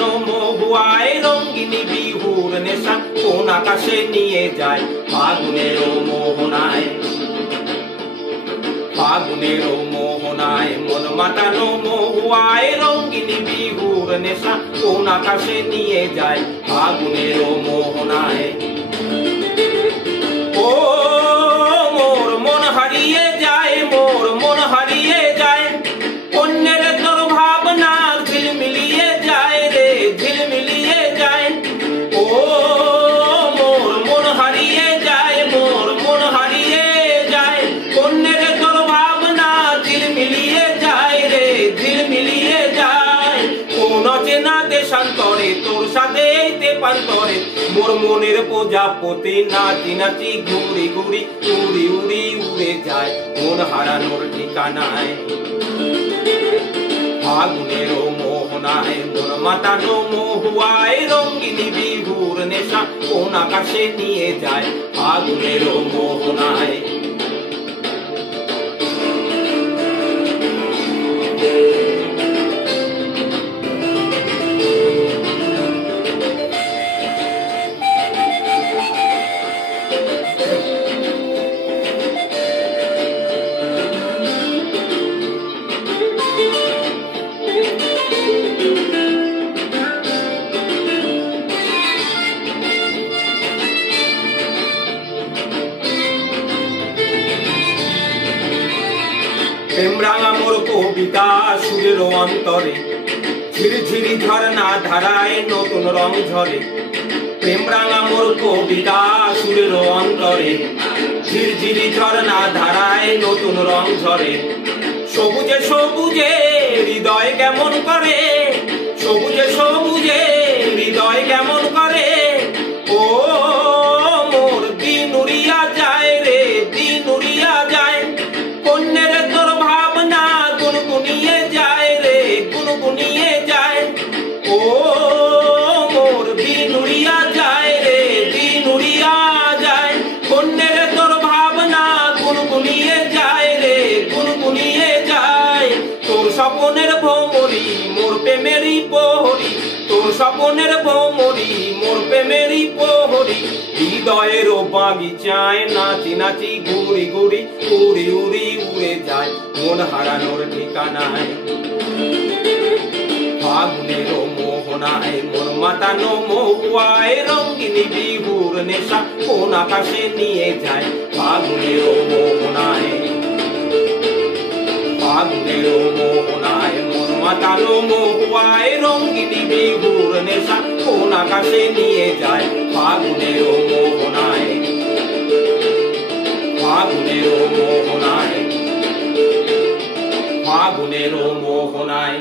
মাতানো মহুয়ায় রঙ্গিনী বিহুর নেশা কোন আকাশে নিয়ে যায় ফাগুনের মোহনায়। ফাগুনের মোহনায় মন মাতানো মহুয়ায় রঙ্গিনী বিহুর নেশা কোন আকাশে নিয়ে যায় ফাগুনের মোহনায়। ও মোর মন হারিয়ে যায়, মোর মন হারিয়ে যায়, অন্যের তোর ভাবনা ঝিলমিলিয়ে যায় রে, ঝিলমিলিয়ে যায়। ও মোর মন হারিয়ে যায়, মোর মন হারিয়ে যায়, অন্যের তোর ভাবনা ঝিলমিলিয়ে যায় রে, ঝিলমিলিয়ে যায়। কোন অচেনা দেশান্তরে তোর সাথে পান্তরে মোর মনের প্রজাপতি নাচি নাচি ঘুরি ঘুরি উড়ি উড়ি উড়ে যায় মন হারানোর ঠিকানায়। ফাগুনের মোহনায় মন মাতানো মহুয়ায় রঙ্গিনী বিহুর নেশা কোন আকাশে নিয়ে যায় ফাগুনের মোহনায়। প্রেম রাঙা মোর কবিতা সুরের অন্তরে ঝিরঝিরি ঝরনা ধারায় নতুন রং ঝরে। প্রেম রাঙা মোর কবিতা সুরের অন্তরে ঝিরঝিরি ঝরনা ধারায় নতুন রং ঝরে। সবুজে সবুজে হৃদয় কেমন করে, সবুজে সবুজে হৃদয় কেমন করে। ও মোর দিন উড়িয়া যায় রে, দিন উড়িয়া যায়, অন্যের তোর ভাবনা গুনগুনিয়ে যায় রে, গুনগুনিয়ে যায়। ও মোর দিন উড়িয়া যায় রে, দিন উড়িয়া যায়, অন্যের তোর ভাবনা গুনগুনিয়ে যায় রে, গুনগুনিয়ে যায়। তোর স্বপনের ভ্রমরি মোর প্রেমেরই প্রহরী, তোর স্বপনের ভ্রমরি মোর প্রেমেরই প্রহরী। হৃদয়ের বাগিচায় নাচি নাচি ঘুরি ঘুরি উড়ি উড়ি উড়ে যায় মন হারানোর ঠিকানায়। ফাগুনের মোহনায় মন মাতানো মহুয়ায় রঙ্গিনী বিহুর নেশা কোন আকাশে নিয়ে যায় ফাগুনের মোহনায়। ফাগুনের মোহনায় মন মাতানো মহুয়ায় রঙ্গিনী বিহুর নেশা কোন আকাশে নিয়ে যায় ফাগুনের মোহনায়। ফাগুনের মোহনায়, ফাগুনের মোহনায়।